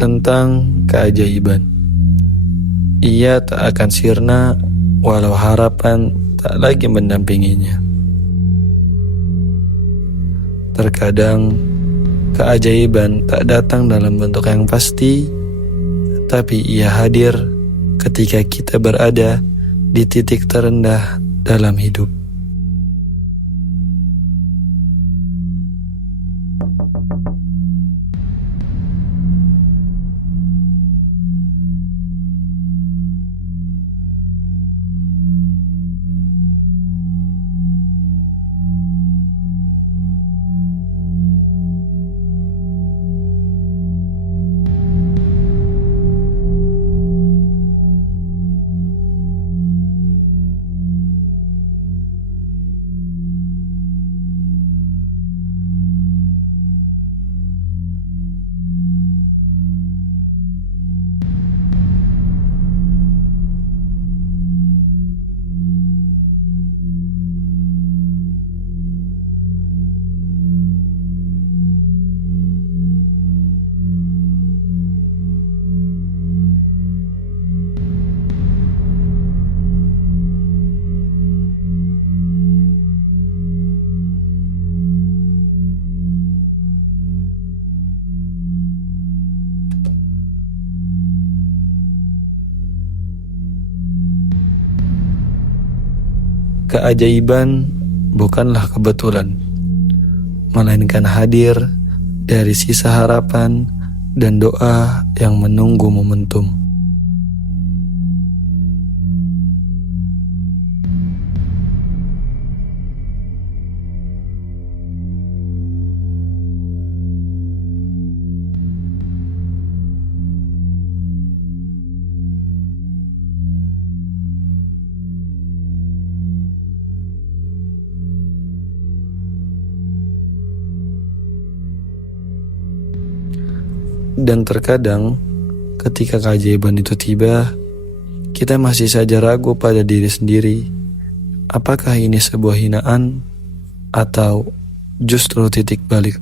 tentang keajaiban. Ia tak akan sirna walau harapan tak lagi mendampinginya. Terkadang keajaiban tak datang dalam bentuk yang pasti, tapi ia hadir ketika kita berada di titik terendah dalam hidup. Keajaiban bukanlah kebetulan, melainkan hadir dari sisa harapan dan doa yang menunggu momentum. Dan terkadang ketika keajaiban itu tiba, kita masih saja ragu pada diri sendiri. Apakah ini sebuah hinaan atau justru titik balik?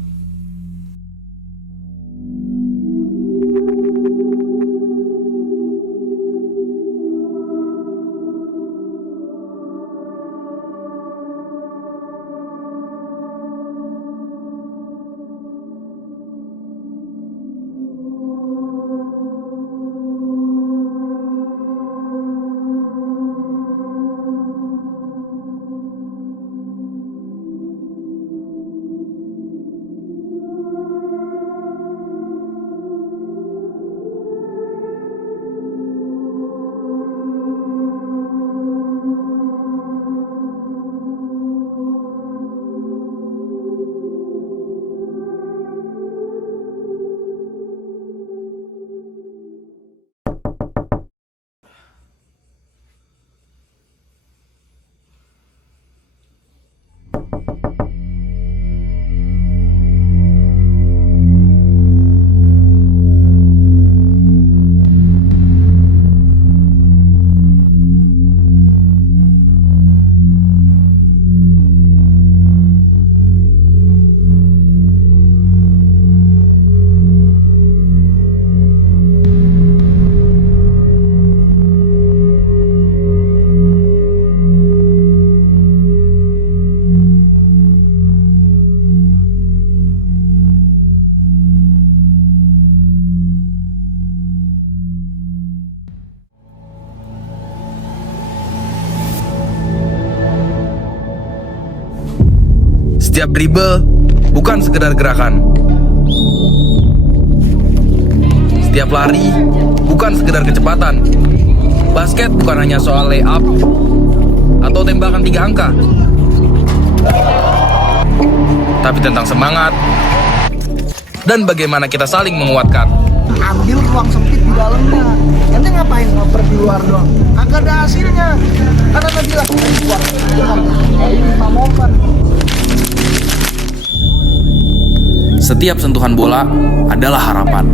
Setiap dribble bukan sekedar gerakan. Setiap lari bukan sekedar kecepatan. Basket bukan hanya soal layup atau tembakan 3 angka, tapi tentang semangat dan bagaimana kita saling menguatkan. Ambil ruang sempit di dalamnya. Ente ngapain ngoper di luar doang? Kagak ada hasilnya. Karena Anda bilang di luar ini pamokan. Setiap sentuhan bola adalah harapan.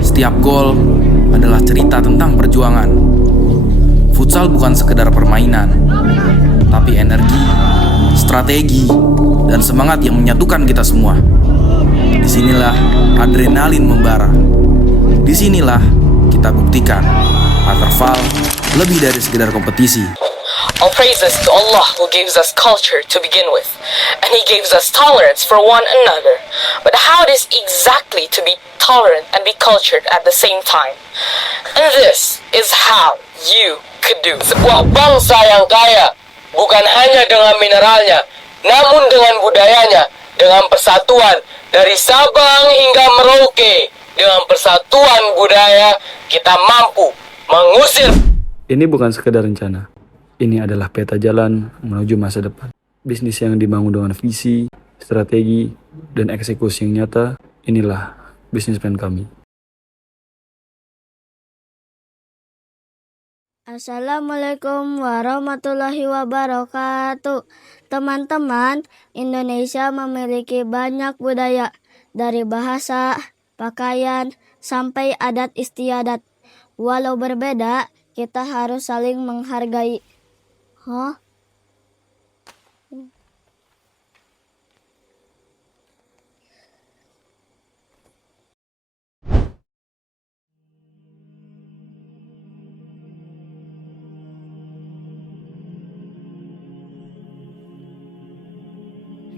Setiap gol adalah cerita tentang perjuangan. Futsal bukan sekedar permainan, tapi energi, strategi, dan semangat yang menyatukan kita semua. Disinilah adrenalin membara. Disinilah kita buktikan Waterfall lebih dari sekedar kompetisi. All praises to Allah who gives us culture to begin with, and He gives us tolerance for one another. But how it is exactly to be tolerant and be cultured at the same time? And this is how you could do. Sebuah bangsa yang kaya, bukan hanya dengan mineralnya, namun dengan budayanya, dengan persatuan dari Sabang hingga Merauke. Dengan persatuan budaya, kita mampu mengusir. Ini bukan sekedar rencana. Ini adalah peta jalan menuju masa depan. Bisnis yang dibangun dengan visi, strategi, dan eksekusi yang nyata, inilah bisnis plan kami. Assalamualaikum warahmatullahi wabarakatuh. Teman-teman, Indonesia memiliki banyak budaya, dari bahasa, pakaian, sampai adat istiadat. Walau berbeda, kita harus saling menghargai.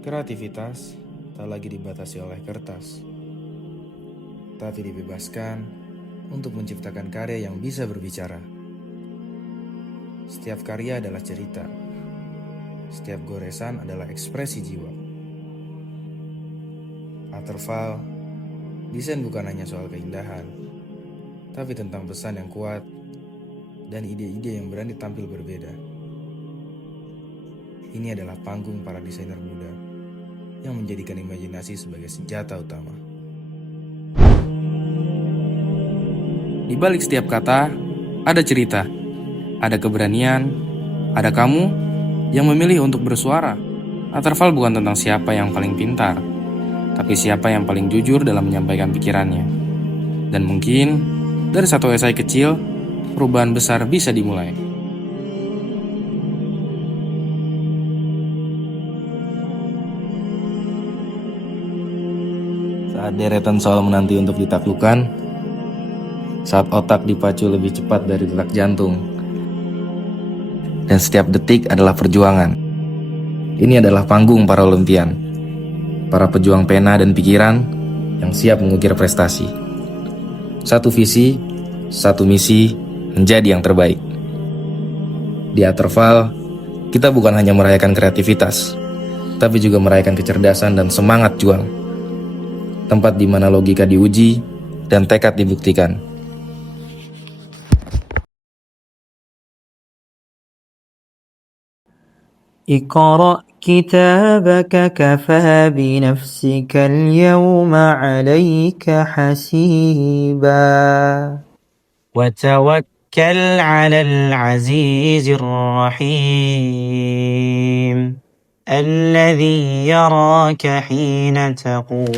Kreativitas tak lagi dibatasi oleh kertas, tapi dibebaskan untuk menciptakan karya yang bisa berbicara. Setiap karya adalah cerita. Setiap goresan adalah ekspresi jiwa. Waterfall, desain bukan hanya soal keindahan, tapi tentang pesan yang kuat dan ide-ide yang berani tampil berbeda. Ini adalah panggung para desainer muda yang menjadikan imajinasi sebagai senjata utama. Di balik setiap kata, ada cerita, ada keberanian, ada kamu yang memilih untuk bersuara. Waterfall bukan tentang siapa yang paling pintar, tapi siapa yang paling jujur dalam menyampaikan pikirannya. Dan mungkin, dari satu esai kecil, perubahan besar bisa dimulai. Saat deretan soal menanti untuk ditaklukkan, saat otak dipacu lebih cepat dari detak jantung, dan setiap detik adalah perjuangan. Ini adalah panggung para Olimpian, para pejuang pena dan pikiran yang siap mengukir prestasi. Satu visi, satu misi, menjadi yang terbaik. Di Waterfall, kita bukan hanya merayakan kreativitas, tapi juga merayakan kecerdasan dan semangat juang. Tempat di mana logika diuji dan tekad dibuktikan. اقرأ كتابك كفى بنفسك اليوم عليك حسيبا وتوكل على العزيز الرحيم الذي يراك حين تقوم.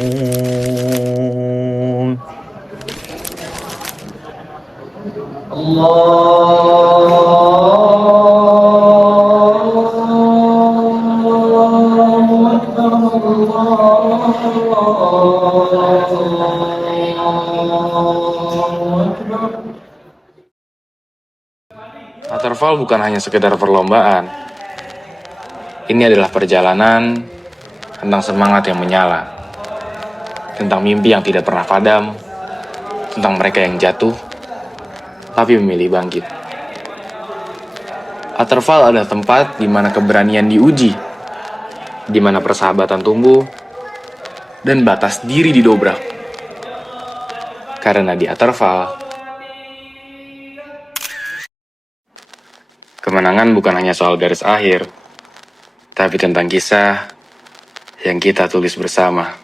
Waterfall bukan hanya sekedar perlombaan. Ini adalah perjalanan tentang semangat yang menyala, tentang mimpi yang tidak pernah padam, tentang mereka yang jatuh, tapi memilih bangkit. Waterfall adalah tempat di mana keberanian diuji, di mana persahabatan tumbuh, dan batas diri didobrak. Karena di Waterfall, kemenangan bukan hanya soal garis akhir, tapi tentang kisah yang kita tulis bersama.